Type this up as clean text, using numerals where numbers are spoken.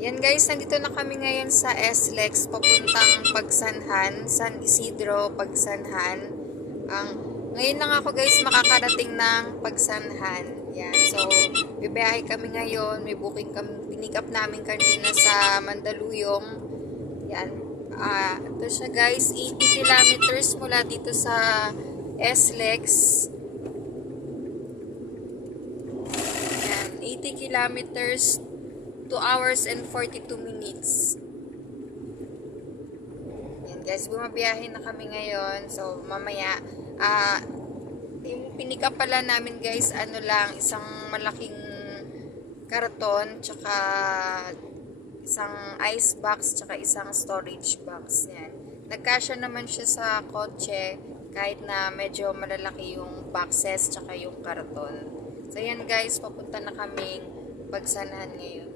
Yan guys, nandito na kami ngayon sa SLEX papuntang Pagsanhan, San Isidro, Pagsanhan. Ngayon lang ako guys makakarating ng Pagsanhan. Yan, so bibiyahe kami ngayon, may booking kami, pinick up namin kanina sa Mandaluyong. Yan, ito siya guys, 80 kilometers mula dito sa SLEX. Yan, 80 kilometers, 2 hours and 42 minutes. Yan guys, bumabiyahe na kami ngayon. So, mamaya, yung pinik up pala namin guys, ano lang, isang malaking karton, tsaka isang ice box, tsaka isang storage box. Yan. Nagkasya naman siya sa kotse, kahit na medyo malalaki yung boxes, tsaka yung karton. So, yan guys, papunta na kaming Pagsanhan ngayon.